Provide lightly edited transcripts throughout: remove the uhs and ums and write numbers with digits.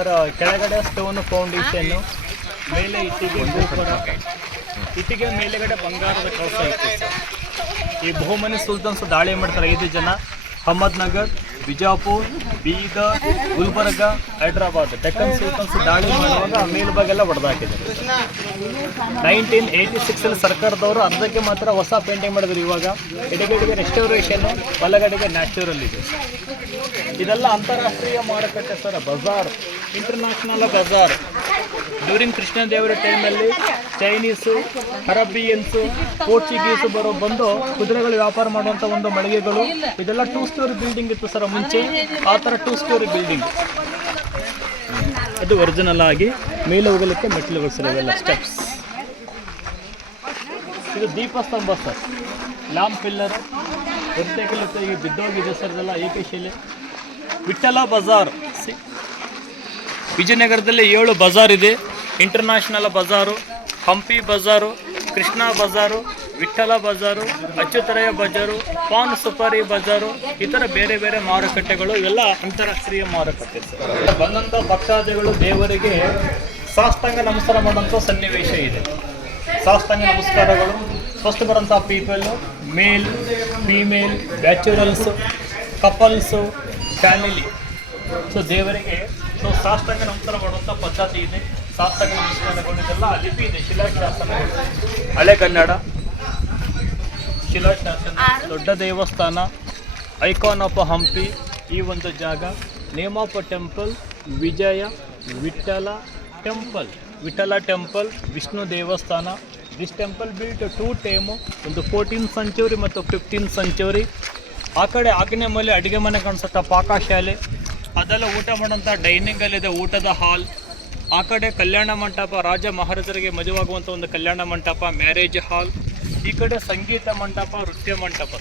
Sir ಕೆಳಗಡೆ stone foundation, ಮೇಲೆ ಇಟ್ಟಿಗೆ ಗೋಪುರ, ಇಟ್ಟಿಗೆ ಮೇಲೆಗಡೆ ಬಂಗಾರದ ಕಳಸ ಇತ್ತು ಸರ್. ಈ ಬಹುಮನಿ ಸುಲ್ತಾನ್ಸ್ ದಾಳಿ ಮಾಡ್ತಾರೆ 5 ಜನ. ಅಹಮದ್ನಗರ್, ಬಿಜಾಪುರ್, ಬೀದರ್, ಗುಲ್ಬರ್ಗ, ಹೈದ್ರಾಬಾದ್ ಡೆಕ್ಕನ್ ಸುಲ್ತಾನ್ಸ್ ದಾಳಿ ಮಾಡುವಾಗ ಮೇಲ್ಭಾಗೆಲ್ಲ ಹೊಡೆದಾಕಿದ್ದಾರೆ. 1986 ಸರ್ಕಾರದವರು ಅರ್ಧಕ್ಕೆ ಮಾತ್ರ ಹೊಸ ಪೇಂಟಿಂಗ್ ಮಾಡಿದ್ರು. ಇವಾಗ ಎಡಗಡೆಗೆ ರೆಸ್ಟೋರೇಷನ್, ಬಲಗಡೆಗೆ ನ್ಯಾಚುರಲ್ ಇದೆ. ಇದೆಲ್ಲ ಅಂತಾರಾಷ್ಟ್ರೀಯ ಮಾರುಕಟ್ಟೆ ಸರ್. ಬಜಾರ್, ಇಂಟರ್ನ್ಯಾಷನಲ್ ಬಜಾರ್. ಡ್ಯೂರಿಂಗ್ ಕೃಷ್ಣದೇವರ ಟೈಮಲ್ಲಿ ಚೈನೀಸು, ಅರಬಿಯನ್ಸು, ಪೋರ್ಚುಗೀಸು ಬಂದು ಕುದುರೆಗಳು ವ್ಯಾಪಾರ ಮಾಡುವಂಥ ಒಂದು ಮಳಿಗೆಗಳು. ಇದೆಲ್ಲ 2 ಸ್ಟೋರಿ ಬಿಲ್ಡಿಂಗ್ ಇತ್ತು ಸರ್ ಮುಂಚೆ. ಆ ಥರ 2 ಸ್ಟೋರಿ ಬಿಲ್ಡಿಂಗ್ ಅದು ಒರಿಜಿನಲ್ ಆಗಿ ಮೇಲೆ ಹೋಗಲಿಕ್ಕೆ ಮೆಟ್ಟಿಲುಗಳು ಸರ್. ಇವೆಲ್ಲ ಸ್ಟೆಪ್ಸ್. ಇದು ದೀಪಸ್ತಂಭ ಸರ್, ಲ್ಯಾಂಪ್ ಪಿಲ್ಲರ್. ಈಗ ಬಿದ್ದೋಗಿದೆ ಸರ್. ಇದೆಲ್ಲ ಏಕಶಿಲೆ. ವಿಠ್ಠಲ ಬಜಾರ್. ವಿಜಯನಗರದಲ್ಲಿ 7 ಬಜಾರ್ ಇದೆ. ಇಂಟರ್ನ್ಯಾಷನಲ್ ಬಜಾರು, ಹಂಪಿ ಬಜಾರು, ಕೃಷ್ಣ ಬಜಾರು, ವಿಠ್ಠಲ ಬಜಾರು, ಅಚ್ಯುತರಾಯ ಬಜಾರು, ಪಾನ್ ಸುಪಾರಿ ಬಜಾರು, ಈ ಥರ ಬೇರೆ ಬೇರೆ ಮಾರುಕಟ್ಟೆಗಳು. ಇವೆಲ್ಲ ಅಂತಾರಾಷ್ಟ್ರೀಯ ಮಾರುಕಟ್ಟೆ ಸರ್. ಬಂದಂಥ ಭಕ್ತಾದಿಗಳು ದೇವರಿಗೆ ಸಾಷ್ಟಾಂಗ ನಮಸ್ಕಾರ ಮಾಡುವಂಥ ಸನ್ನಿವೇಶ ಇದೆ. ಸಾಷ್ಟಾಂಗ ನಮಸ್ಕಾರಗಳು ಫಸ್ಟ್ ಬರೋಂಥ ಪೀಪಲ್ಲು, ಮೇಲ್, ಫೀಮೇಲ್, ಬ್ಯಾಚುರಲ್ಸು, ಕಪಲ್ಸು, ಫ್ಯಾಮಿಲಿ. ಸೊ ದೇವರಿಗೆ ಸಾಷ್ಟಾಂಗ ನಮಸ್ಕಾರ ಮಾಡುವಂಥ ಪದ್ಧತಿ ಇದೆ. ಸಾಷ್ಟಾಂಗ ನಮಸ್ಕಾರಗಳಿಗೆಲ್ಲ ಲಿಪಿ ಇದೆ, ಶಿಲಾಶಾಸನಗಳು. ಹಳೆ ಕನ್ನಡ ಶಿಲಾಶಾಸನ. ದೊಡ್ಡ ದೇವಸ್ಥಾನ, ಐಕಾನ್ ಆಫ್ ಹಂಪಿ ಈ ಒಂದು ಜಾಗ. Name of temple Vijaya Vittala temple. Vittala temple, Vishnu ದೇವಸ್ಥಾನ. ದಿಸ್ ಟೆಂಪಲ್ ಬಿಲ್ಟ್ 2 ಟೈಮು, ಒಂದು 14th ಸೆಂಚುರಿ ಮತ್ತು 15th ಸೆಂಚುರಿ. ಆ ಕಡೆ ಆಗ್ನೇಯ ಮೇಲೆ ಅಡುಗೆ ಮನೆ ಕಾಣಿಸುತ್ತಾ, ಪಾಕಶಾಲೆ. ಅದೆಲ್ಲ ಊಟ ಮಾಡೋಂಥ ಡೈನಿಂಗ್ ಅಲ್ಲಿದೆ, ಊಟದ ಹಾಲ್. ಆ ಕಡೆ ಕಲ್ಯಾಣ ಮಂಟಪ, ರಾಜ ಮಹಾರಾಜರಿಗೆ ಮದುವಾಗುವಂಥ ಒಂದು ಕಲ್ಯಾಣ ಮಂಟಪ, ಮ್ಯಾರೇಜ್ ಹಾಲ್. ಈ ಕಡೆ ಸಂಗೀತ ಮಂಟಪ, ನೃತ್ಯ ಮಂಟಪ.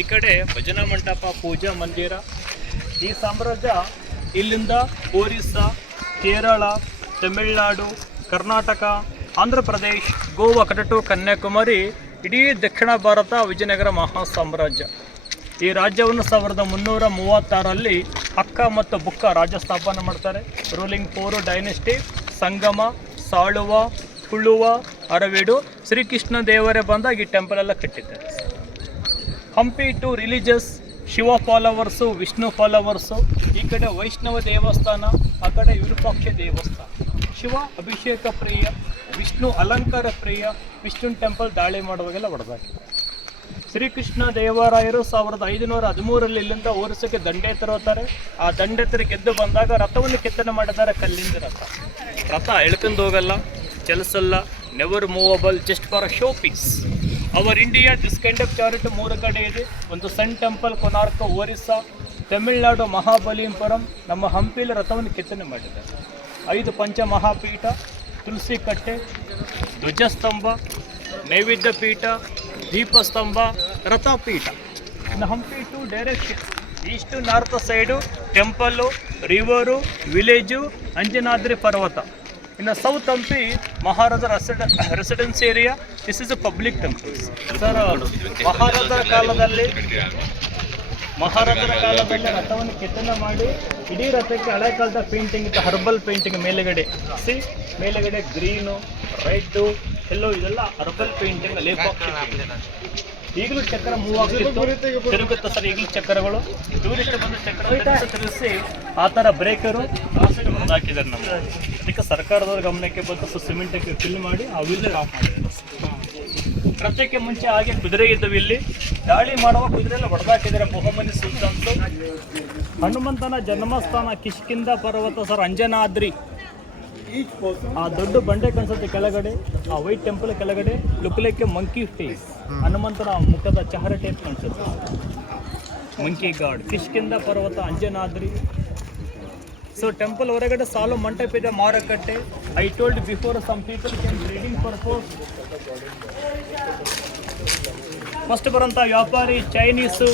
ಈ ಕಡೆ ಭಜನಾ ಮಂಟಪ, ಪೂಜಾ ಮಂದಿರ. ಈ ಸಾಮ್ರಾಜ್ಯ ಇಲ್ಲಿಂದ ಒರಿಸ್ಸಾ, ಕೇರಳ, ತಮಿಳುನಾಡು, ಕರ್ನಾಟಕ, ಆಂಧ್ರ ಪ್ರದೇಶ್, ಗೋವಾ ಕಟಟು ಕನ್ಯಾಕುಮಾರಿ, ಇಡೀ ದಕ್ಷಿಣ ಭಾರತ ವಿಜಯನಗರ ಮಹಾ ಸಾಮ್ರಾಜ್ಯ. ಈ ರಾಜ್ಯವನ್ನು 1336ರಲ್ಲಿ ಅಕ್ಕ ಮತ್ತು ಬುಕ್ಕ ರಾಜ್ಯ ಸ್ಥಾಪನೆ ಮಾಡ್ತಾರೆ. Ruling 4 dynasty: Sangama, Saluva, Tuluva, Aravidu. ಶ್ರೀಕೃಷ್ಣ ದೇವರೇ ಬಂದಾಗ ಈ ಟೆಂಪಲ್ ಎಲ್ಲ ಕಟ್ಟಿದ್ದಾರೆ. Hampi two religious, Shiva followers, Vishnu followers. ಈ ಕಡೆ ವೈಷ್ಣವ ದೇವಸ್ಥಾನ, ಆ ಕಡೆ ವಿರೂಪಾಕ್ಷ ದೇವಸ್ಥಾನ. ಶಿವ ಅಭಿಷೇಕ ಪ್ರಿಯ, ವಿಷ್ಣು ಅಲಂಕಾರ ಪ್ರಿಯ. ವಿಷ್ಣು ಟೆಂಪಲ್ ದಾಳಿ ಮಾಡುವಾಗೆಲ್ಲ ಹೊಡೆದಾಕಿದೆ. ಶ್ರೀಕೃಷ್ಣ ದೇವರಾಯರು 1513ರಲ್ಲಿ ಇಲ್ಲಿಂದ ಓರಿಸಕ್ಕೆ ದಂಡೆ ತರುತ್ತಾರೆ. ಆ ದಂಡೆ ತರ ಗೆದ್ದು ಬಂದಾಗ ರಥವನ್ನು ಕೆತ್ತನೆ ಮಾಡಿದ್ದಾರೆ, ಕಲ್ಲಿಂದ ರಥ. ರಥ ಎಳ್ಕೊಂಡು ಹೋಗಲ್ಲ, ಚಲಿಸಲ್ಲ, never movable, just for a show piece. Our India this kind of charity 3 ಕಡೆ ಇದೆ. ಒಂದು ಸನ್ ಟೆಂಪಲ್ ಕೊನಾರ್ಕ, ಒರಿಸ್ಸಾ, ತಮಿಳುನಾಡು ಮಹಾಬಲಿಪುರಂ. ನಮ್ಮ ಹಂಪಿಯಲ್ಲಿ ರಥವನ್ನು ಕೆತ್ತನೆ ಮಾಡಿದ್ದಾರೆ. 5 ಪಂಚಮಹಾಪೀಠ, ತುಳಸಿ ಕಟ್ಟೆ, ಧ್ವಜಸ್ತಂಭ, ನೈವೇದ್ಯ ಪೀಠ, ದೀಪಸ್ತಂಭ, ರಥಪೀಠ. ಇನ್ನು Hampi two direction east north side temple, river, village, Anjanadri ಪರ್ವತ. ಇನ್ನು south Hampi maharaja residency area. This is a public temple sir. ಮಹಾರಾಜರ ಕಾಲದಲ್ಲಿ ರಥವನ್ನು ಕೆತ್ತನೆ ಮಾಡಿ ಇಡೀ ರಥಕ್ಕೆ ಹಳೆ ಕಾಲದ ಪೇಂಟಿಂಗ್ ಇತ್ತು, ಹರ್ಬಲ್ ಪೇಂಟಿಂಗ್. ಮೇಲೆಗಡೆ ಗ್ರೀನು, ರೆಡ್ಡು, ಎಲ್ಲೋ, ಇದೆಲ್ಲ ಹರ್ಬಲ್ ಪೇಂಟಿಂಗ್. ಲೇಪಾಕ್ಷಿ ಈಗಲೂ ಚಕ್ರ ಮೂವ್ ಆಗ್ತಿತ್ತು, ತಿರುಗುತ್ತೆ ಸರ್ ಈಗಲೂ ಚಕ್ರಗಳು. ಟೂರಿಸ್ಟ್ ಬಂದು ಚಕ್ರ ತಿರುಗಿಸಿ ಆ ಥರ ಬ್ರೇಕರು ಹಾಕಿದ್ದಾರೆ ನಮ್ಮ. ಅದಕ್ಕೆ ಸರ್ಕಾರದವ್ರ ಗಮನಕ್ಕೆ ಬಂದು ಸಿಮೆಂಟಕ್ಕೆ ಫಿಲ್ ಮಾಡಿ ಆ ವೀಲ್ ಆಫ್ ಮಾಡಿದ್ದಾರೆ. ರಥಕ್ಕೆ ಮುಂಚೆ ಹಾಗೆ ಕುದುರೆ ಇದ್ದವು. ಇಲ್ಲಿ ದಾಳಿ ಮಾಡುವ ಕುದುರೆಲ್ಲ ಹೊಡೆದಾಕಿದ್ದಾರೆ ಬಹುಮನಿ ಸುಲ್ತಾನ್ಸು. ಹನುಮಂತನ ಜನ್ಮಸ್ಥಾನ ಕಿಷ್ಕಿಂಧ ಪರ್ವತ ಸರ್, ಅಂಜನಾದ್ರಿ. ಆ ದೊಡ್ಡ ಬಂಡೆ ಕಾಣಿಸುತ್ತೆ ಕೆಳಗಡೆ, ಆ ವೈಟ್ ಟೆಂಪಲ್ ಕೆಳಗಡೆ. ಲುಕ್ಲಿಕ್ಕೆ ಮಂಕಿ ಫೇಸ್, ಹನುಮಂತನ ಮುಖದ ಚಹರೆ ಟೈಪ್ ಕಾಣಿಸುತ್ತೆ. ಮಂಕಿ ಗಾಡ್, ಕಿಷ್ಕಿಂಧ ಪರ್ವತ, ಅಂಜನಾದ್ರಿ. ಸೊ ಟೆಂಪಲ್ ಹೊರಗಡೆ ಸಾಲು ಮಂಟಪ ಇದೆ, ಮಾರುಕಟ್ಟೆ. I told before some people can trading purpose. First ಬರೋಂಥ ವ್ಯಾಪಾರಿ Chinese,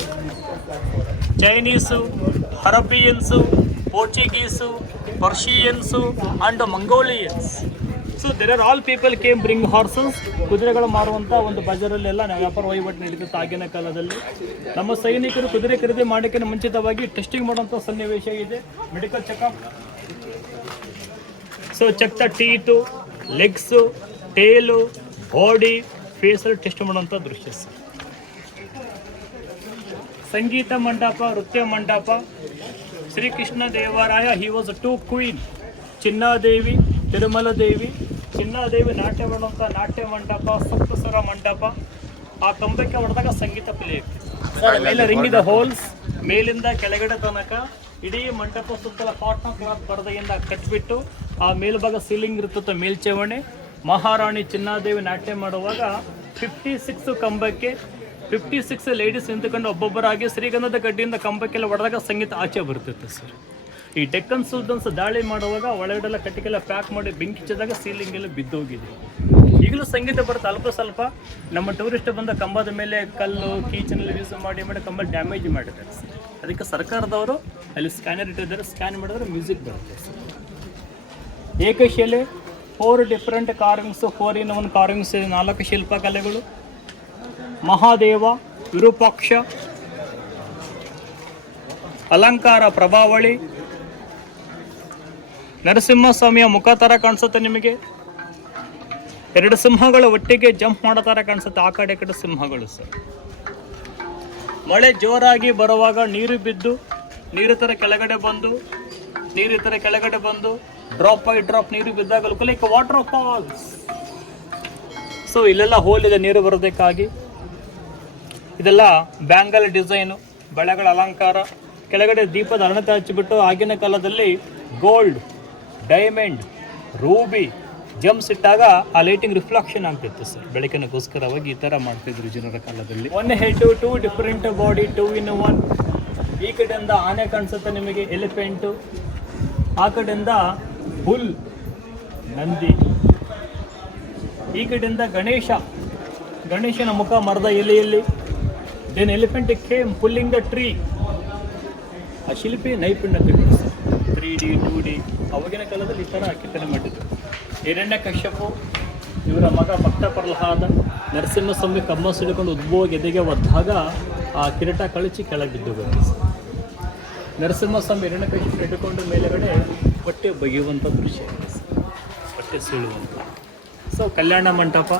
Arabians, Portuguese, Persians and Mongolians. So there are all people came bring horses. ಕುದುರೆಗಳು ಮಾರುವಂಥ ಒಂದು ಬಜಾರಲ್ಲೆಲ್ಲ ವ್ಯಾಪಾರ ವಹಿವಾಟು ನಡೀತಿತ್ತು ಆಗಿನ ಕಾಲದಲ್ಲಿ. ನಮ್ಮ ಸೈನಿಕರು ಕುದುರೆ ಖರೀದಿ ಮಾಡೋಕ್ಕಿಂತ ಮುಂಚಿತವಾಗಿ ಟೆಸ್ಟಿಂಗ್ ಮಾಡುವಂಥ ಸನ್ನಿವೇಶ ಇದೆ. Medical checkup so check the teeth, legs, tail, body, ಫೇಸಲ್ಲಿ ಟೆಸ್ಟ್ ಮಾಡುವಂಥ ದೃಶ್ಯ ಸರ್. ಸಂಗೀತ ಮಂಟಪ, ನೃತ್ಯ ಮಂಟಪ, Srikrishna Devaraya he was two queen, Chinnadevi, Tirumala Devi. Chinnadevi ನಾಟ್ಯ ಮಾಡುವಂಥ ನಾಟ್ಯ ಮಂಟಪ, ಸಪ್ತಸ್ವರ ಮಂಟಪ. ಆ ಕಂಬಕ್ಕೆ ಹೊಡೆದಾಗ ಸಂಗೀತ ಪ್ಲೇ ಸರ್. ಮೇಲೆ ರಿಂಗಿದ ಹೋಲ್ಸ್, ಮೇಲಿಂದ ಕೆಳಗಡೆ ತನಕ ಇಡೀ ಮಂಟಪ ಸುತ್ತಲ ಕಾಟನ್ ಕ್ಲಾತ್ ಪರದೆಯಿಂದ ಕಟ್ಬಿಟ್ಟು ಆ ಮೇಲ್ಭಾಗ ಸೀಲಿಂಗ್ ಇರ್ತದೆ, ಮೇಲ್ಛಾವಣಿ. ಮಹಾರಾಣಿ ಚಿನ್ನಾದೇವಿ ನಾಟ್ಯ ಮಾಡುವಾಗ 56 ಕಂಬಕ್ಕೆ 56 ಲೇಡೀಸ್ ನಿಂತುಕೊಂಡು ಒಬ್ಬೊಬ್ಬರಾಗಿ ಶ್ರೀಗಂಧದ ಗಡ್ಡಿಯಿಂದ ಕಂಬಕ್ಕೆಲ್ಲ ಹೊಡೆದಾಗ ಸಂಗೀತ ಆಚೆ ಬರ್ತಿತ್ತು ಸರ್. ಈ ಡೆಕ್ಕನ್ ಸುಲ್ತಾನ್ಸ್ ದಾಳಿ ಮಾಡುವಾಗ ಒಳಗಡೆಲ್ಲ ಕಟ್ಟಿಗೆಲ್ಲ ಪ್ಯಾಕ್ ಮಾಡಿ ಬೆಂಕಿ ಹಚ್ಚಿದಾಗ ಸೀಲಿಂಗ್ ಎಲ್ಲ ಬಿದ್ದೋಗಿದೆ. ಈಗಲೂ ಸಂಗೀತ ಬರುತ್ತೆ ಅಲ್ಪ ಸ್ವಲ್ಪ. ನಮ್ಮ ಟೂರಿಸ್ಟ್ ಬಂದ ಕಂಬದ ಮೇಲೆ ಕಲ್ಲು ಕೀಚನಲ್ಲಿ ಯೂಸ್ ಮಾಡಿ ಕಂಬ ಡ್ಯಾಮೇಜ್ ಮಾಡಿದ್ದಾರೆ ಸರ್. ಅದಕ್ಕೆ ಸರ್ಕಾರದವರು ಅಲ್ಲಿ ಸ್ಕ್ಯಾನರ್ ಇಟ್ಟಿದ್ದಾರೆ, ಸ್ಕ್ಯಾನ್ ಮಾಡಿದ್ರೆ ಮ್ಯೂಸಿಕ್ ಬರುತ್ತೆ ಸರ್. ಏಕಶಿಲೆ 4 ಡಿಫ್ರೆಂಟ್ ಕಾರ್ವಿಂಗ್ಸ್, 4 in 1 ಕಾರ್ವಿಂಗ್ಸ್, 4 ಶಿಲ್ಪಕಲೆಗಳು. ಮಹಾದೇವ, ವಿರೂಪಾಕ್ಷ, ಅಲಂಕಾರ ಪ್ರಭಾವಳಿ, ನರಸಿಂಹಸ್ವಾಮಿಯ ಮುಖ ಥರ ಕಾಣಿಸುತ್ತೆ ನಿಮಗೆ. 2 ಸಿಂಹಗಳು ಒಟ್ಟಿಗೆ ಜಂಪ್ ಮಾಡೋ ಥರ ಕಾಣಿಸುತ್ತೆ, ಆ ಕಡೆ ಕಡೆ ಸಿಂಹಗಳು ಸರ್. ಮಳೆ ಜೋರಾಗಿ ಬರುವಾಗ ನೀರು ಬಿದ್ದು ನೀರು ಥರ ಕೆಳಗಡೆ ಬಂದು ಡ್ರಾಪ್ ಬೈ ಡ್ರಾಪ್ ನೀರು ಬಿದ್ದಾಗ look like water falls. So ಇಲ್ಲೆಲ್ಲ ಹೋಲ್ ಇದೆ ನೀರು ಬರೋದಕ್ಕಾಗಿ. ಇದೆಲ್ಲ ಬ್ಯಾಂಗಲ್ ಡಿಸೈನು, ಬಳೆಗಳ ಅಲಂಕಾರ. ಕೆಳಗಡೆ ದೀಪದ ಅಣತೆ ಹಚ್ಚಿಬಿಟ್ಟು ಆಗಿನ ಕಾಲದಲ್ಲಿ ಗೋಲ್ಡ್, ಡೈಮಂಡ್, ರೂಬಿ, ಜಮ್ಸ್ ಇಟ್ಟಾಗ ಆ ಲೈಟಿಂಗ್ ರಿಫ್ಲೆಕ್ಷನ್ ಆಗ್ತಿತ್ತು ಸರ್. ಬೆಳಕಿನಗೋಸ್ಕರವಾಗಿ ಈ ಥರ ಮಾಡ್ತಿದ್ರು ಜನರ ಕಾಲದಲ್ಲಿ. 1 ಹೆಡ್, 2 ಡಿಫರೆಂಟ್ ಬಾಡಿ, 2 in 1. ಈ ಕಡೆಯಿಂದ ಆನೆ ಕಾಣಿಸುತ್ತೆ ನಿಮಗೆ, ಎಲಿಫೆಂಟು. ಆ ಕಡೆಯಿಂದ ಹುಲ್, ನಂದಿ. ಈ ಕಡೆಯಿಂದ ಗಣೇಶನ ಮುಖ ಮರದ ಎಲೆಯಲ್ಲಿ. Then elephant came pulling the tree. ಆ ಶಿಲ್ಪಿ ನೈಪುಣ್ಯ 3D 2D ಅವಾಗಿನ ಕಾಲದಲ್ಲಿ ಈ ಥರ ಕೆತ್ತನೆ ಮಾಡಿದ್ರು. ಹಿರಣ್ಯಕಶ್ಯಪು, ಇವರ ಮಗ ಭಕ್ತ ಪ್ರಹ್ಲಾದ, ನರಸಿಂಹಸ್ವಾಮಿ ಕಮ್ಮ ಸಿಡಿಕೊಂಡು ಉದ್ಭವ ಗೆದೆಗೆ ಒದ್ದಾಗ ಆ ಕಿರೀಟ ಕಳಚಿ ಕೆಳಗೆ ಬಿದ್ದು ಬಂತು. ನರಸಿಂಹಸ್ವಾಮಿ ಹಿರಣ್ಯಕಶ್ಯಪು ಹಿಡ್ಕೊಂಡು ಮೇಲೆಗಡೆ ಹೊಟ್ಟೆ ಬಗೆಯುವಂಥ ದೃಶ್ಯ ಇದೆ, ಹೊಟ್ಟೆ ಸೀಳುವಂಥ. ಸೊ ಕಲ್ಯಾಣ ಮಂಟಪ,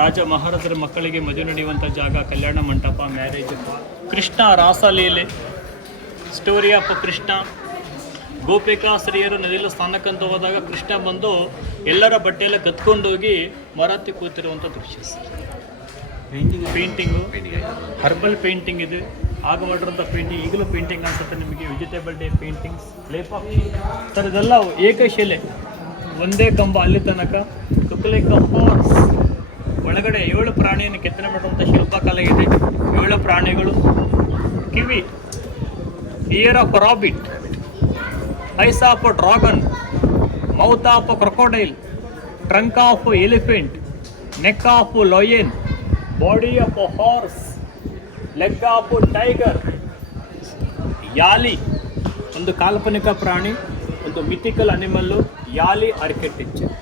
ರಾಜ ಮಹಾರಾಜರ ಮಕ್ಕಳಿಗೆ ಮದುವೆ ನಡೆಯುವಂಥ ಜಾಗ ಕಲ್ಯಾಣ ಮಂಟಪ, ಮ್ಯಾರೇಜ್. ಕೃಷ್ಣ ರಾಸಲೀಲೆ, ಸ್ಟೋರಿ ಆಫ್ ಕೃಷ್ಣ. ಗೋಪಿಕಾಸ್ತ್ರೀಯರು ನದಿಯಲ್ಲಿ ಸ್ನಾನಕ್ಕಂತ ಹೋದಾಗ ಕೃಷ್ಣ ಬಂದು ಎಲ್ಲರ ಬಟ್ಟೆಯೆಲ್ಲ ಕತ್ಕೊಂಡೋಗಿ ಮರಾತಿ ಕೂತಿರುವಂಥ ದೃಶ್ಯ ಸರ್. ಪೇಂಟಿಂಗು, ಹರ್ಬಲ್ ಪೇಂಟಿಂಗ್ ಇದೆ. ಆಗ ಮಾಡಿರೋಂಥ ಪೇಂಟಿಂಗ್ ಈಗಲೂ ಪೇಂಟಿಂಗ್ ಅನ್ಸುತ್ತೆ ನಿಮಗೆ. Vegetable day paintings, Lepakshi sir. ಇದೆಲ್ಲ ಏಕಶಿಲೆ, ಒಂದೇ ಕಂಬ ಅಲ್ಲಿ ತನಕ. ತುಕಲೇಕ ಹಾರ್ಸ್, ಒಳಗಡೆ 7 ಪ್ರಾಣಿಯನ್ನು ಕೆತ್ತನೆ ಮಾಡುವಂಥ ಶಿಲ್ಪಕಲೆ ಇದೆ. 7 ಪ್ರಾಣಿಗಳು. ಕಿವಿ, ear of rabbit, eyes of dragon, mouth of crocodile, trunk of elephant, neck of lion, body of horse, leg of tiger. Yali ಒಂದು ಕಾಲ್ಪನಿಕ ಪ್ರಾಣಿ, ಒಂದು mythical animal. Yali architecture.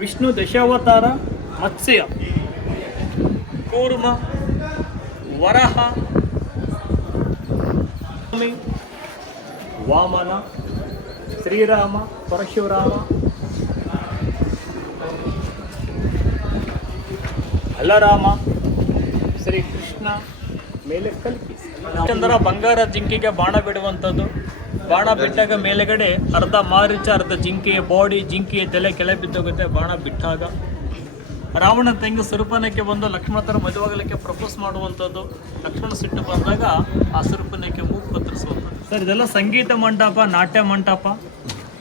Vishnu Dashavatara, Matsya, Kurma, Varaha, Vamana, Srirama, Parashurama, Balarama, Srikrishna, ಮೇಲೆ ಕಲ್ಕಿ. ಚಂದ್ರ ಬಂಗಾರ ಜಿಂಕೆಗೆ ಬಾಣ ಬಿಡುವಂಥದ್ದು. ಬಾಣ ಬಿಟ್ಟಾಗ ಮೇಲೆಗಡೆ ಅರ್ಧ ಮಾರೀಚ, ಅರ್ಧ ಜಿಂಕೆಯ ಬಾಡಿ, ಜಿಂಕೆಯ ತಲೆ ಕೆಳಗೆ ಬಿದ್ದೋಗುತ್ತೆ ಬಾಣ ಬಿಟ್ಟಾಗ. ರಾವಣ ತಂಗಿ ಸುರುಪನಕ್ಕೆ ಬಂದು ಲಕ್ಷ್ಮಣ ಥರ ಮದುವಾಗಲಿಕ್ಕೆ ಪ್ರಪೋಸ್ ಮಾಡುವಂಥದ್ದು. ಲಕ್ಷ್ಮಣ ಸಿಟ್ಟು ಬಂದಾಗ ಆ ಸುರುಪನಕ್ಕೆ ಮೂಗು ಕತ್ತರಿಸುವಂಥದ್ದು ಸರ್. ಇದೆಲ್ಲ ಸಂಗೀತ ಮಂಟಪ, ನಾಟ್ಯ ಮಂಟಪ.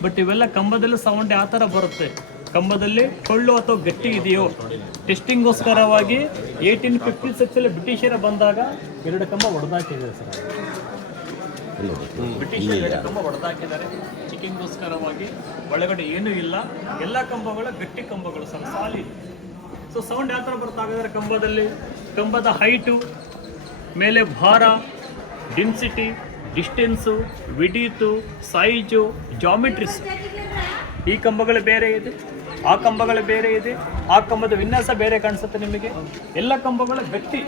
ಬಟ್ ಇವೆಲ್ಲ ಕಂಬದಲ್ಲಿ ಸೌಂಡ್ ಯಾವ ಥರ ಬರುತ್ತೆ, ಕಂಬದಲ್ಲಿ ಕೊಳ್ಳು ಅಥವಾ ಗಟ್ಟಿ ಇದೆಯೋ ಟೆಸ್ಟಿಂಗ್ಗೋಸ್ಕರವಾಗಿ 1856 ಬ್ರಿಟಿಷರ ಬಂದಾಗ 2 ಕಂಬ ಹೊಡೆದಾಕಿದ್ದಾರೆ ಸರ್. ಬ್ರಿಟಿಷರು 2 ಕಂಬ ಹೊಡೆದಾಕಿದ್ದಾರೆ ಚೆಕಿಂಗ್ಗೋಸ್ಕರವಾಗಿ. ಒಳಗಡೆ ಏನೂ ಇಲ್ಲ, ಎಲ್ಲ ಕಂಬಗಳು ಗಟ್ಟಿ ಕಂಬಗಳು ಸರ್, ಸಾಲಿಡ್. ಸೊ ಸೌಂಡ್ ಯಾವ ಥರ ಬರ್ತಾಗಿದ್ದಾರೆ ಕಂಬದಲ್ಲಿ. ಕಂಬದ ಹೈಟು, ಮೇಲೆ ಭಾರ, ಡೆನ್ಸಿಟಿ, ಡಿಸ್ಟೆನ್ಸು, ವಿಡೀತು, ಸೈಜು, ಜಾಮಿಟ್ರೀಸ್. ಈ ಕಂಬಗಳು ಬೇರೆ ಇದೆ, ಆ ಕಂಬಗಳು ಬೇರೆ ಇದೆ, ಆ ಕಂಬದ ವಿನ್ಯಾಸ ಬೇರೆ ಕಾಣಿಸುತ್ತೆ ನಿಮಗೆ. ಎಲ್ಲ ಕಂಬಗಳ ಗಟ್ಟಿ.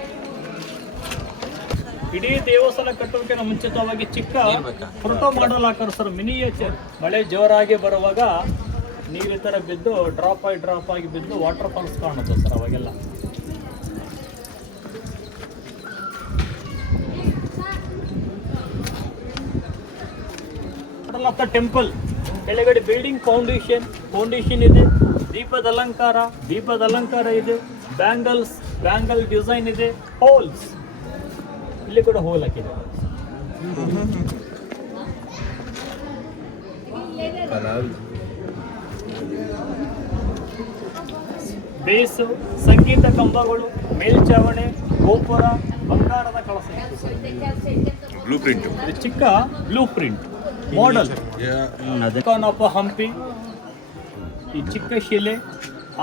ಇಡೀ ದೇವಸ್ಥಾನ ಕಟ್ಟೋದಕ್ಕಿಂತ ಮುಂಚಿತವಾಗಿ ಚಿಕ್ಕ ಫೋಟೋ ಮಾಡಲ್ ಹಾಕೋರು ಸರ್, ಮಿನಿಯೇಚರ್. ಮಳೆ ಜೋರಾಗಿ ಬರುವಾಗ ನೀರು ಈ ಥರ ಬಿದ್ದು ಡ್ರಾಪ್ ಆಗಿ ಬಿದ್ದು ವಾಟರ್ ಫಾಲ್ಸ್ ಕಾಣುತ್ತೆ ಸರ್ ಅವಾಗೆಲ್ಲ. ಆಫ್ ದ ಟೆಂಪಲ್ ಕೆಳಗಡೆ ಬಿಲ್ಡಿಂಗ್ ಫೌಂಡೇಶನ್ ಇದೆ, ದೀಪದ ಅಲಂಕಾರ ಇದೆ, ಬ್ಯಾಂಗಲ್ ಡಿಸೈನ್ ಇದೆ, ಹೋಲ್ಸ್ ಇಲ್ಲಿ ಕೂಡ ಹೋಲ್ ಹಾಕಿದೆ. ಬೇಸು, ಸಂಗೀತ ಕಂಬಗಳು, ಮೇಲ್ಚಾವಣೆ, ಗೋಪುರ, ಬಂಗಾರದ ಕಳಸ. ಚಿಕ್ಕ blue print model of Hampi. ಈ ಚಿಕ್ಕ ಶಿಲೆ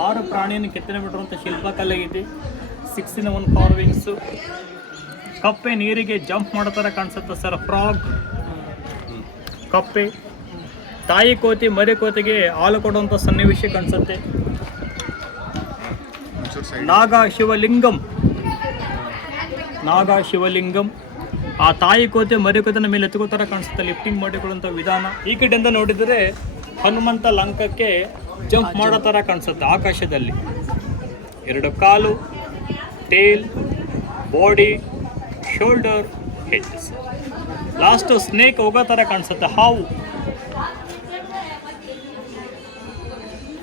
6 ಪ್ರಾಣಿಯನ್ನು ಕೆತ್ತನೆ ಬಿಟ್ಟಿರುವಂಥ ಶಿಲ್ಪಕಲೆ ಇದೆ. 6-in-1 ಕಾರ್ವಿಂಗ್ಸು. ಕಪ್ಪೆ ನೀರಿಗೆ ಜಂಪ್ ಮಾಡೋ ಥರ ಕಾಣಿಸುತ್ತೆ ಸರ್. ಫ್ರಾಗ್, ಕಪ್ಪೆ, ತಾಯಿ ಕೋತಿ ಮರಿ ಕೋತಿಗೆ ಹಾಲು ಕೊಡುವಂಥ ಸನ್ನಿವೇಶ ಕಾಣಿಸುತ್ತೆ. ನಾಗ ಶಿವಲಿಂಗಂ. ಆ ತಾಯಿ ಕೋತೆ ಮರಿ ಕೋತಿನ ಮೇಲೆ ಎತ್ತುಕೋ ಥರ ಕಾಣಿಸುತ್ತೆ, ಲಿಫ್ಟಿಂಗ್ ಮಾಡಿಕೊಳ್ಳುವಂಥ ವಿಧಾನ. ಈ ಕಡೆಯಿಂದ ನೋಡಿದರೆ ಹನುಮಂತ ಲಂಕಕ್ಕೆ ಜಂಪ್ ಮಾಡೋ ಥರ ಕಾಣಿಸುತ್ತೆ ಆಕಾಶದಲ್ಲಿ. 2 ಕಾಲು, tail, body, shoulder, head. Last snake ಹೋಗೋ ಥರ ಕಾಣಿಸುತ್ತೆ, ಹಾವು.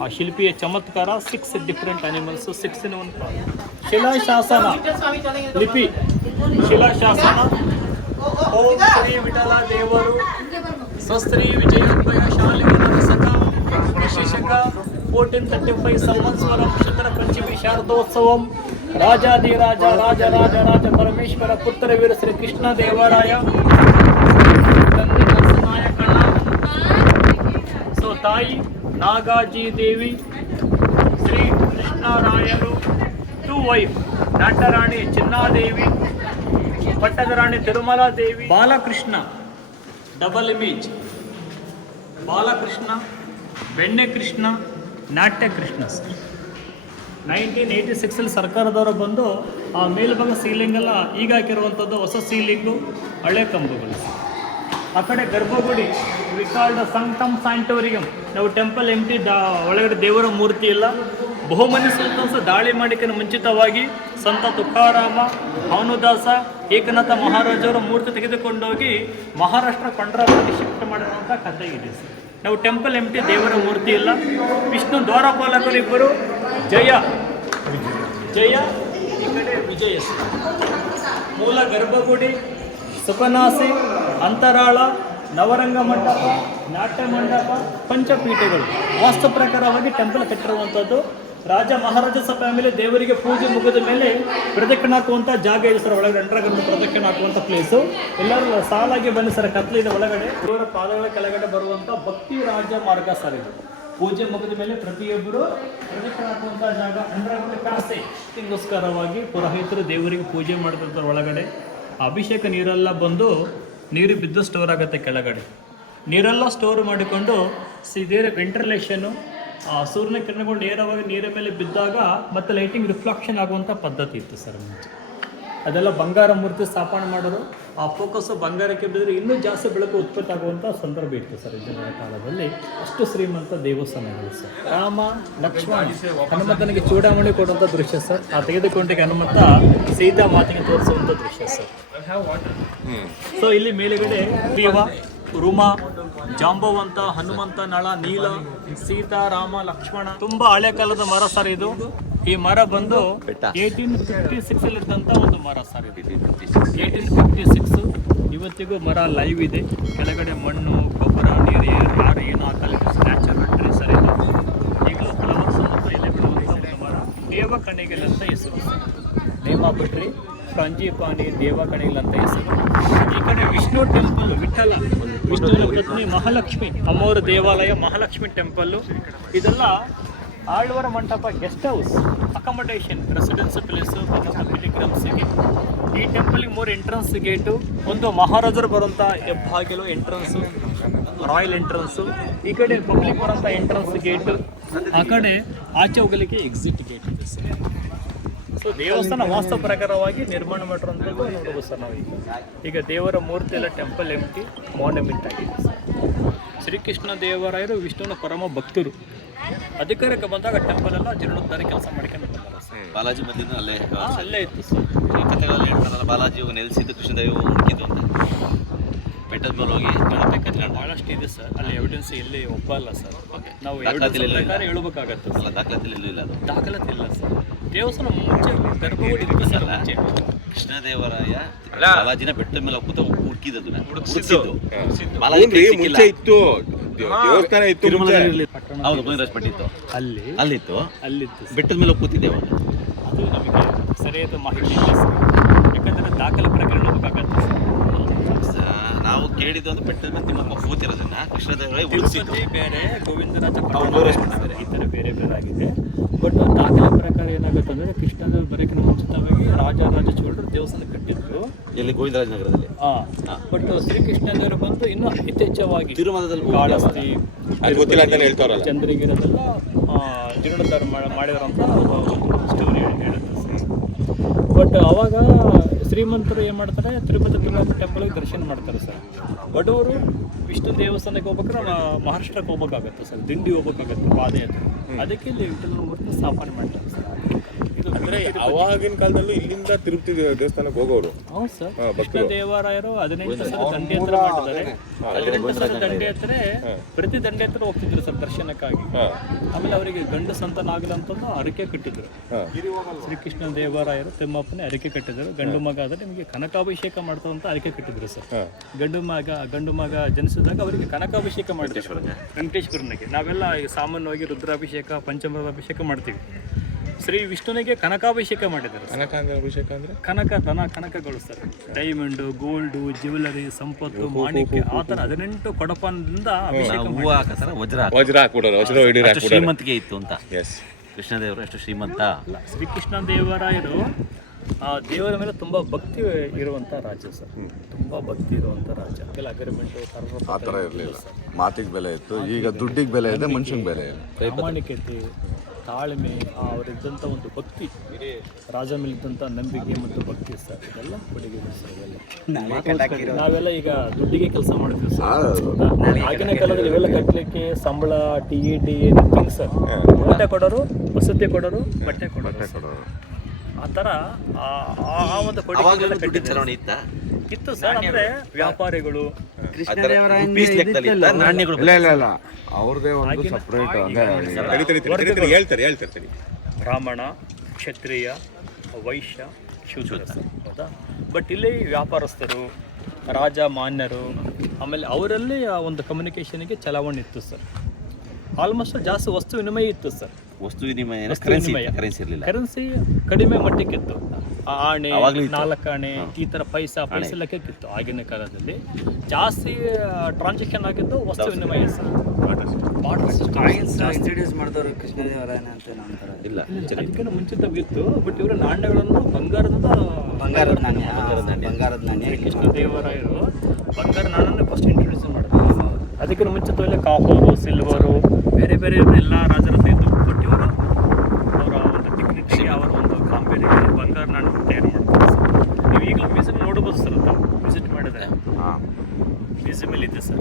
ಆ ಶಿಲ್ಪಿಯ ಚಮತ್ಕಾರ 6 ಡಿಫ್ರೆಂಟ್ ಅನಿಮಲ್ಸ್, 6-in-1 ಶಿಲಾಶಾಸನ ಲಿಪಿ. ಶಿಲಾಶಾಸನ. ಓಂ ಶ್ರೀ ವಿಠಲ ದೇವರು ಸ್ವಸ್ತ್ರೀ ವಿಜಯೋದ್ಭಯ ಶಾಲಿವನರಸಕ ಶಶಕ 1435 ಸಂವತ್ಸರಂ ಶುಕ್ರ ಪಂಚಮಿ ಶಾರದೋತ್ಸವಂ ರಾಜಾಧಿರಾಜ ರಾಜ ಪರಮೇಶ್ವರ ಪುತ್ರ ವೀರ ಶ್ರೀ ಕೃಷ್ಣ ದೇವರಾಯ ತಂದೆ ನರಸನಾಯಕಣ್ಣ. ಸೊ ತಾಯಿ ನಾಗಾಜಿ ದೇವಿ, ಶ್ರೀ ಕೃಷ್ಣರಾಯರು, 2 ವೈಫ್ ನಾಟರಾಣಿ ಚಿನ್ನಾದೇವಿ, ಪಟ್ಟದ ರಾಣಿ ತಿರುಮಲಾ ದೇವಿ, ಬಾಲಕೃಷ್ಣ ಡಬಲ್ ಇಮೇಜ್, ಬಾಲಕೃಷ್ಣ, ಬೆಣ್ಣೆ ಕೃಷ್ಣ, ನಾಟ್ಯ ಕೃಷ್ಣ ಸರ್. 1986 ಸರ್ಕಾರದವರು ಬಂದು ಆ ಮೇಲ್ಭಾಗ ಸೀಲಿಂಗೆಲ್ಲ ಈಗ ಹಾಕಿರುವಂಥದ್ದು ಹೊಸ ಸೀಲಿಂಗು, ಹಳೆ ಕಂಬಗಳು. ಆ ಕಡೆ ಗರ್ಭಗುಡಿ ವಿಕಾಲ್ಡ್ ಸಂಕ್ಟಮ್ ಸ್ಯಾಂಟೋರಿಯಂ. ನಾವು ಟೆಂಪಲ್ ಎಂಟಿ ಒಳಗಡೆ ದೇವರ ಮೂರ್ತಿ ಇಲ್ಲ. ಬಹುಮನಿ ಸುಲ್ತಾನ್ಸ ದಾಳಿ ಮಾಡಿಕೆನ ಮುಂಚಿತವಾಗಿ ಸಂತ ತುಕಾರಾಮ, ಭಾನುದಾಸ, ಏಕನಾಥ ಮಹಾರಾಜವರ ಮೂರ್ತಿ ತೆಗೆದುಕೊಂಡೋಗಿ ಮಹಾರಾಷ್ಟ್ರ ಪಂಡ್ರಾಪುರಕ್ಕೆ ಶಿಫ್ಟ್ ಮಾಡಿರುವಂಥ ಕಥೆ ಇದೆ ಸರ್. ನಾವು ಟೆಂಪಲ್ ಎಂಟಿ, ದೇವರ ಮೂರ್ತಿ ಇಲ್ಲ. ವಿಷ್ಣು ದ್ವಾರಪಾಲಕರು ಇಬ್ಬರು, ಜಯ, ಈ ಕಡೆ ವಿಜಯ ಸರ್. ಮೂಲ ಗರ್ಭಗುಡಿ, ಸುಖನಾಸಿ, ಅಂತರಾಳ, ನವರಂಗ ಮಂಟಪ, ನಾಟ್ಯ ಮಂಟಪ, ಪಂಚಪೀಠಗಳು. ವಾಸ್ತು ಪ್ರಕಾರವಾಗಿ ಟೆಂಪಲ್ ಕಟ್ಟಿರುವಂಥದ್ದು. ರಾಜ ಮಹಾರಾಜಸ ಫ್ಯಾಮಿಲಿ ದೇವರಿಗೆ ಪೂಜೆ ಮುಗಿದ ಮೇಲೆ ಪ್ರದಕ್ಷಿಣೆ ಹಾಕುವಂಥ ಜಾಗ ಇದೆ ಸರ್. ಒಳಗಡೆ ಅಂಡರ್ಗ್ರೌಂಡ್ ಪ್ರದಕ್ಷಿಣೆ ಹಾಕುವಂಥ ಪ್ಲೇಸು. ಎಲ್ಲರೂ ಸಾಲಾಗಿ ಬನ್ನಿ ಸರ್. ಕತ್ಲಿದೆ ಒಳಗಡೆ. ದೇವರ ಪಾದಗಳ ಕೆಳಗಡೆ ಬರುವಂಥ ಭಕ್ತಿ ರಾಜ ಮಾರ್ಗ ಸರ್ ಇದು. ಪೂಜೆ ಮುಗಿದ ಮೇಲೆ ಪ್ರತಿಯೊಬ್ಬರು ಪ್ರದಕ್ಷಿಣೆ ಹಾಕುವಂಥ ಜಾಗ. ಅಂಡರ್ಗ್ರೌಂಡ್ ಕಾಸೆ ಗೋಸ್ಕರವಾಗಿ ಪುರೋಹಿತರು ದೇವರಿಗೆ ಪೂಜೆ ಮಾಡ್ತಿರ್ತಾರೆ ಒಳಗಡೆ. ಅಭಿಷೇಕ ನೀರೆಲ್ಲ ಬಂದು ನೀರು ಬಿದ್ದು ಸ್ಟೋರ್ ಆಗುತ್ತೆ ಕೆಳಗಡೆ. ನೀರೆಲ್ಲ ಸ್ಟೋರ್ ಮಾಡಿಕೊಂಡು ಇದೇ ವೆಂಟಿಲೇಷನ್ನು, ಸೂರ್ಯನ ಕಿರಣಗಳು ನೇರವಾಗಿ ನೀರ ಮೇಲೆ ಬಿದ್ದಾಗ ಮತ್ತೆ ಲೈಟಿಂಗ್ ರಿಫ್ಲೆಕ್ಷನ್ ಆಗುವಂಥ ಪದ್ಧತಿ ಇತ್ತು ಸರ್ ಮುಂಚೆ. ಅದೆಲ್ಲ ಬಂಗಾರ ಮೂರ್ತಿ ಸ್ಥಾಪನೆ ಮಾಡೋರು. ಆ ಫೋಕಸ್ಸು ಬಂಗಾರಕ್ಕೆ ಬಿದ್ದರೆ ಇನ್ನೂ ಜಾಸ್ತಿ ಬೆಳಕು ಉತ್ಪತ್ತಿ ಆಗುವಂಥ ಸಂದರ್ಭ ಇತ್ತು ಸರ್ ಇದರ ಕಾಲದಲ್ಲಿ. ಅಷ್ಟು ಶ್ರೀಮಂತ ದೇವಸ್ಥಾನಗಳು ಸರ್. ರಾಮ ಲಕ್ಷ್ಮಣ ಹನುಮಂತನಿಗೆ ಚೂಡಾಮಣಿ ಕೊಡುವಂಥ ದೃಶ್ಯ ಸರ್. ಆ ತೆಗೆದುಕೊಂಡಿಗೆ ಹನುಮಂತ ಸೀತಾ ಮಾತಿಗೆ ತೋರಿಸುವಂಥ ದೃಶ್ಯ ಸರ್. ಸೊ ಇಲ್ಲಿ ಮೇಲುಗಡೆ ದೇವ, ರುಮಾ, ಜಾಂಬವಂತ, ಹನುಮಂತ, ನಳ, ನೀಲ, ಸೀತಾ, ರಾಮ, ಲಕ್ಷ್ಮಣ. ತುಂಬಾ ಹಳೆ ಕಾಲದ ಮರ ಸರ್ ಇದು. ಈ ಮರ ಬಂದು 1856 ಇದ್ದಂಥ ಒಂದು ಮರ ಸರ್ ಇದು. 1856 ಇವತ್ತಿಗೂ ಮರ ಲೈವ್ ಇದೆ. ಕೆಳಗಡೆ ಮಣ್ಣು, ಗೊಬ್ಬರ, ನೀರು ಯಾರು ಏನು ಹಾಕಲ್ಲ. ನ್ಯಾಚುರಲ್ ಟ್ರೀ ಸರ್ ಇದು. ಈಗಲೂ ಫ್ಲವರ್ಸ್ ಮತ್ತು ಎಲೆ ಬಿಡುವಂಥ ಒಂದು ಮರ. ದೇವಕಣಿಗೆಲ್ ಅಂತ ಹೆಸರು ಸರ್. ನೇಮಾಪಟ್ರಿ, ಫ್ರಾಂಜಿಪಾನಿ, ದೇವಕಣಿಗೆಲ್ ಅಂತ ಹೆಸರು. ಈ ಕಡೆ ವಿಷ್ಣು ಟೆಂಪಲ್, ವಿಠಲ, ವಿಷ್ಣುವಿನ ಪತ್ನಿ ಮಹಾಲಕ್ಷ್ಮಿ ಅಮ್ಮವರ ದೇವಾಲಯ, ಮಹಾಲಕ್ಷ್ಮಿ ಟೆಂಪಲ್ಲು. ಇದೆಲ್ಲ ಆಳ್ವರ ಮಂಟಪ, guest house, accommodation, residency place ಪಿಲಿಗ್ರಮ್ಸಿಗೆ. ಈ ಟೆಂಪಲ್ಗೆ 3 ಎಂಟ್ರೆನ್ಸ್ ಗೇಟು. ಒಂದು ಮಹಾರಾಜರು ಬರುವಂಥ ಹೆಬ್ಬಾಗಿಲು ಎಂಟ್ರೆನ್ಸು, ರಾಯಲ್ ಎಂಟ್ರೆನ್ಸು. ಈ ಕಡೆ ಪಬ್ಲಿಕ್ ಬರುವಂಥ ಎಂಟ್ರೆನ್ಸ್ ಗೇಟು. ಆ ಕಡೆ ಆಚೆ ಹೋಗಲಿಕ್ಕೆ ಎಕ್ಸಿಟ್ ಗೇಟ್ ಇದೆ ಸರ್. ಸೊ ದೇವಸ್ಥಾನ ವಾಸ್ತು ಪ್ರಕಾರವಾಗಿ ನಿರ್ಮಾಣ ಮಾಡಿರುವಂಥದ್ದು ನೋಡ್ಬೋದು ಸರ್ ನಾವು. ಈಗ ದೇವರ ಮೂರ್ತಿ ಎಲ್ಲ ಟೆಂಪಲ್ ಎಂಟಿ ಮಾನ್ಯುಮೆಂಟ್ ಆಗಿದೆ ಸರ್. ಶ್ರೀಕೃಷ್ಣ ದೇವರಾಯರು ವಿಷ್ಣುವಿನ ಪರಮ ಭಕ್ತರು. ಅಧಿಕಾರಕ್ಕೆ ಬಂದಾಗ ಟೆಂಪಲ್ ಎಲ್ಲ ಜೀರ್ಣೋದ್ಧಾರ ಕೆಲಸ ಮಾಡ್ಕೊಂಡು ಬಂದಾರೆ ಸರ್. ಬಾಲಾಜಿ ಮೊದಲಿಂದ ಅಲ್ಲೇ ಅಲ್ಲೇ ಇತ್ತು ಸರ್. ಈ ಕಥೆಗಳಲ್ಲಿ ಹೇಳ್ತಾರಲ್ಲ ಬಾಲಾಜಿ ಹೋಗಿ ನೆಲೆಸಿದ್ದು ಕೃಷ್ಣದೇವ ಹುಡುಕಿದ್ದು ಅಂತ, ಬೆಟ್ಟದ ಮೇಲೆ ಹೋಗಿ ಗಣಪತಿ ಕತ್ಕೊಂಡು ಭಾಳಷ್ಟು ಇದೆ ಸರ್. ಅಲ್ಲಿ ಎವಿಡೆನ್ಸ್ ಎಲ್ಲಿ ಒಪ್ಪಲ್ಲ ಸರ್. ನಾವು ದಾಖಲಾತಿಯಲ್ಲಿ ಇಲ್ಲ. ಪ್ರಕಾರ ಹೇಳಬೇಕಾಗತ್ತೆ ಅಲ್ಲ, ದಾಖಲಾತಿಯಲ್ಲಿ ಎಲ್ಲೂ ಇಲ್ಲ ಅದು. ದಾಖಲಾತಿ ಇಲ್ಲ ಸರ್. ದೇವಸ್ಥಾನ ಮುಂಚೆ ಗರ್ಭಗುಡಿ ಇತ್ತು ಸರ್ ಮುಂಚೆ. ಕೃಷ್ಣದೇವರಾಯ ಬಾಲಾಜಿನ ಬೆಟ್ಟದ ಮೇಲೆ ಕೂತ ಹುಡುಕಿದ್ದು ಬಾಲಾಜಿ ಮುಂಚೆ ಇತ್ತು, ದೇವಸ್ಥಾನ ಇತ್ತು ತಿರುಮಲದಲ್ಲಿ. ಹೌದು, ಗೋವಿಂದರಾಜ ಭಟ್ ಇತ್ತು ಅಲ್ಲಿತ್ತು. ಅಲ್ಲಿತ್ತು ಬೆಟ್ಟದ ಮೇಲೆ ಕೂತಿದ್ದೇವೆ. ಅದು ನಮಗೆ ಸರಿಯಾದ ಮಾಹಿತಿ ಇಲ್ಲ ಸರ್. ಯಾಕಂದರೆ ದಾಖಲೆ ಪ್ರಕಾರ ಹೇಳಬೇಕಾಗತ್ತೆ ಸರ್. ನಾವು ಕೇಳಿದ್ದು ಒಂದು ಬೆಟ್ಟದ ಮೇಲೆ ತಿಮ್ಮಪ್ಪ ಕೂತಿರೋದನ್ನ ಕೃಷ್ಣದೇವರಾಯ ಉಳಿಸಿದ್ದು ತಿರುಪತಿ ಬೇರೆ, ಗೋವಿಂದರಾಜ ಬೇರೆ, ಈ ಥರ ಬೇರೆ ಬೇರೆ ಆಗಿದೆ. ಬಟ್ ದಾಖಲೆ ಪ್ರಕಾರ ಏನಾಗುತ್ತೆ ಅಂದರೆ ಕೃಷ್ಣದೇವ ಬರೋಕ್ಕಿಂತ ಮುಂಚಿತವಾಗಿ ರಾಜ ಚೋಳರು ದೇವಸ್ಥಾನ ಕಟ್ಟಿದ್ರು ಎಲ್ಲಿ ಗೋವಿಂದರಾಜ ನಗರದಲ್ಲಿ. ಬಟ್ ಶ್ರೀಕೃಷ್ಣದೇವರು ಬಂದು ಇನ್ನೂ ಯಥೇಚ್ಛವಾಗಿ ತಿರುಮಲದಲ್ಲಿ ಕಾಳಹಸ್ತಿ, ಗೊತ್ತಿಲ್ಲ ಅಂತಾನೆ ಹೇಳ್ತಾರಲ್ಲ. ಚಂದ್ರಗಿರದೆಲ್ಲ ಜೀರ್ಣೋದ್ಧಾರ ಮಾಡಿದಾರಂತ ಸ್ಟೋರಿ ಹೇಳುತ್ತೆ ಸರ್. ಬಟ್ ಅವಾಗ ಶ್ರೀಮಂತರು ಏನು ಮಾಡ್ತಾರೆ, ತಿರುಪತಿ ತಿಮ್ಮಪ್ಪ ಟೆಂಪಲ್ಗೆ ದರ್ಶನ ಮಾಡ್ತಾರೆ ಸರ್. ಬಡವರು ವಿಷ್ಣು ದೇವಸ್ಥಾನಕ್ಕೆ ಹೋಗ್ಬೇಕಾದ್ರೆ ಮಹಾರಾಷ್ಟ್ರಕ್ಕೆ ಹೋಗ್ಬೇಕಾಗತ್ತೆ ಸರ್, ದಿಂಡಿ ಹೋಗ್ಬೇಕಾಗತ್ತೆ ಪಾದಯಾತ್ರೆ. ಅದಕ್ಕೆ ಇಲ್ಲಿ ವಿಠ್ಠಲನ ಮೂರ್ತಿ ಸ್ಥಾಪನೆ ಮಾಡ್ತಾರೆ ಸರ್. ಇದು ಅಂದ್ರೆ ಅವಾಗಿನ ಕಾಲದಲ್ಲೂ ಇಲ್ಲಿಂದ ತಿರುಪತಿ ದೇವಸ್ಥಾನಕ್ಕೆ ಹೋಗೋರು. ಹೌದು ಸರ್. ಕೃಷ್ಣದೇವರಾಯರು 18 ಸಲ ದಂಡಯಾತ್ರೆ ಮಾಡಿದ್ದಾರೆ. 18 ಸಲ ದಂಡಯಾತ್ರೆ, ಪ್ರತಿ ದಂಡಯಾತ್ರೆ ಹೋಗ್ತಿದ್ರು ಸರ್ ದರ್ಶನಕ್ಕಾಗಿ. ಆಮೇಲೆ ಅವರಿಗೆ ಗಂಡು ಸಂತಾನ ಆಗಲ್ಲ ಅಂತಂದು ಹರಕೆ ಕಟ್ಟಿದ್ರು. ಶ್ರೀಕೃಷ್ಣ ದೇವರಾಯರು ತಿಮ್ಮಪ್ಪನೇ ಹರಕೆ ಕಟ್ಟಿದ್ರು. ಗಂಡು ಮಗ ಆದರೆ ನಿಮಗೆ ಕನಕಾಭಿಷೇಕ ಮಾಡ್ತಾರಂತ ಹರಕೆ ಕಟ್ಟಿದ್ರು ಸರ್. ಗಂಡು ಮಗ ಜನಿಸಿದಾಗ ಅವರಿಗೆ ಕನಕಾಭಿಷೇಕ ಮಾಡಿದ್ರು ವೆಂಕಟೇಶ್ವರನಿಗೆ. ನಾವೆಲ್ಲ ಸಾಮಾನ್ಯವಾಗಿ ರುದ್ರಾಭಿಷೇಕ, ಪಂಚಮೃತ ಅಭಿಷೇಕ ಮಾಡ್ತೀವಿ. ಶ್ರೀ ವಿಷ್ಣುನಿಗೆ ಕನಕಾಭಿಷೇಕ ಮಾಡಿದ್ದಾರೆ. ಅಭಿಷೇಕ ಅಂದ್ರೆ ಕನಕಗಳು ಸರ್. ಡೈಮಂಡು, ಗೋಲ್ಡು, ಜ್ಯುವೆಲರಿ, ಸಂಪತ್ತು, ಮಾಣಿಕ್ಯ, ಆ ಥರ 18 ಕೊಡಪಾನದಿಂದ ಅಭಿಷೇಕ ವಜ್ರ ಹಾಕ್ಬಿಡೋರು. ಶ್ರೀಮಂತಿಗೆ ಇತ್ತು ಅಂತ. ಕೃಷ್ಣದೇವರು ಎಷ್ಟು ಶ್ರೀಮಂತ. ಶ್ರೀಕೃಷ್ಣ ದೇವರಾಯರು ದೇವರ ಮೇಲೆ ತುಂಬ ಭಕ್ತಿ ಇರುವಂಥ ರಾಜ ಸರ್. ತುಂಬ ಭಕ್ತಿ ಇರುವಂಥ ರಾಜ. ಅಗ್ರಿಮೆಂಟು ಆ ಥರ ಇರಲಿಲ್ಲ. ಮಾತಿಗೆ ಬೆಲೆ ಇತ್ತು. ಈಗ ದುಡ್ಡಿಗೆ ಬೆಲೆ ಇದೆ, ಮನುಷ್ಯನಿಗೆ ಬೆಲೆ ಇಲ್ಲ. ಪ್ರಾಮಾಣಿಕತೆ, ತಾಳ್ಮೆ, ಅವರಿದ್ದಂಥ ಒಂದು ಭಕ್ತಿ, ರಾಜ ಮೇಲಿದ್ದಂಥ ನಂಬಿಕೆ ಮತ್ತು ಭಕ್ತಿ ಸರ್. ಇದೆಲ್ಲ ಕೊಡುಗೆ ಸರ್. ಇವೆಲ್ಲ ನಾವೆಲ್ಲ ಈಗ ದುಡ್ಡಿಗೆ ಕೆಲಸ ಮಾಡ್ತೀವಿ ಸರ್. ಆಗಿನ ಕಾಲದಲ್ಲಿ ಇವೆಲ್ಲ ಕಟ್ಟಲಿಕ್ಕೆ ಸಂಬಳ, ಟಿ ನಥಿಂಗ್ ಸರ್. ಊಟ ಕೊಡೋರು, ವಸತಿ ಕೊಡೋರು, ಬಟ್ಟೆ ಕೊಡೋರು. ಆ ಥರ ಆ ಒಂದು ಕೊಡುಗೆ ಇತ್ತು ಸರ್. ಅಂದರೆ ವ್ಯಾಪಾರಿಗಳು ನಾಣ್ಯಗಳು ಇಲ್ಲ ಅವ್ರದೇ ಒಂದು ಸಪ್ರೇಟ್ ಹೇಳ್ತಾರೆ. ಬ್ರಾಹ್ಮಣ, ಕ್ಷತ್ರಿಯ, ವೈಶ್ಯ, ಶೂದ್ರ ಸರ್. ಹೌದಾ? ಬಟ್ ಇಲ್ಲಿ ವ್ಯಾಪಾರಸ್ಥರು, ರಾಜ ಮಾನ್ಯರು, ಆಮೇಲೆ ಅವರಲ್ಲಿ ಆ ಒಂದು ಕಮ್ಯುನಿಕೇಷನ್ಗೆ ಚಲಾವಣೆ ಇತ್ತು ಸರ್. ಆಲ್ಮೋಸ್ಟ್ ಜಾಸ್ತಿ ವಸ್ತು ವಿನಿಮಯ ಇತ್ತು ಸರ್. ವಸ್ತು ವಿನಿಮಯ ಕರೆನ್ಸಿ ಕಡಿಮೆ ಮಟ್ಟಕ್ಕಿತ್ತು. ಆಣೆ, 4 ಆಣೆ, ಈ ಥರ ಪೈಸಾ ಲೆಕ್ಕಕ್ಕಿತ್ತು. ಆಗಿನ ಕಾಲದಲ್ಲಿ ಜಾಸ್ತಿ ಟ್ರಾನ್ಸಾಕ್ಷನ್ ಆಗಿದ್ದು ವಸ್ತು ವಿನಿಮಯ ಸರ್. ಮಾಡಿದವರು ಕೃಷ್ಣದೇವರಾಯನ ಅಂತ ಇಲ್ಲ, ಅದಕ್ಕಿಂತ ಮುಂಚಿತವಿತ್ತು. ಬಟ್ ಇವರು ನಾಣ್ಯಗಳನ್ನು ಬಂಗಾರದ ನಾಣ್ಯ ಕೃಷ್ಣದೇವರಾಯರು ಬಂಗಾರ ನಾಣ್ಯನ ಫಸ್ಟ್ ಇಂಟ್ರೊಡ್ಯೂಸ್ ಮಾಡ್ತಾರೆ. ಅದಕ್ಕಿಂತ ಮುಂಚಿತವಲ್ಲೇ ಕಾಪರು, ಸಿಲ್ವರು, ಬೇರೆ ಬೇರೆ ಎಲ್ಲ ರಾಜರ ಇದ್ದು. ಬಟ್ ಇವರು ಅವರ ಒಂದು ಟೆಕ್ನಿಕ್ಗೆ, ಅವರ ಒಂದು ಕಾಂಬಿನೇಗೆ ಬಂಗಾರ ನಾಣ್ಯ ತಯಾರು ಮಾಡ್ತಾರೆ ಸರ್. ನೀವು ಈಗಲೂ ಮ್ಯೂಸಿಯಂ ನೋಡ್ಬೋದು ಸರ್. ಅಂತ ವಿಸಿಟ್ ಮಾಡಿದ್ರೆ ಮ್ಯೂಸಿಯಮಲ್ಲಿ ಇದೆ ಸರ್.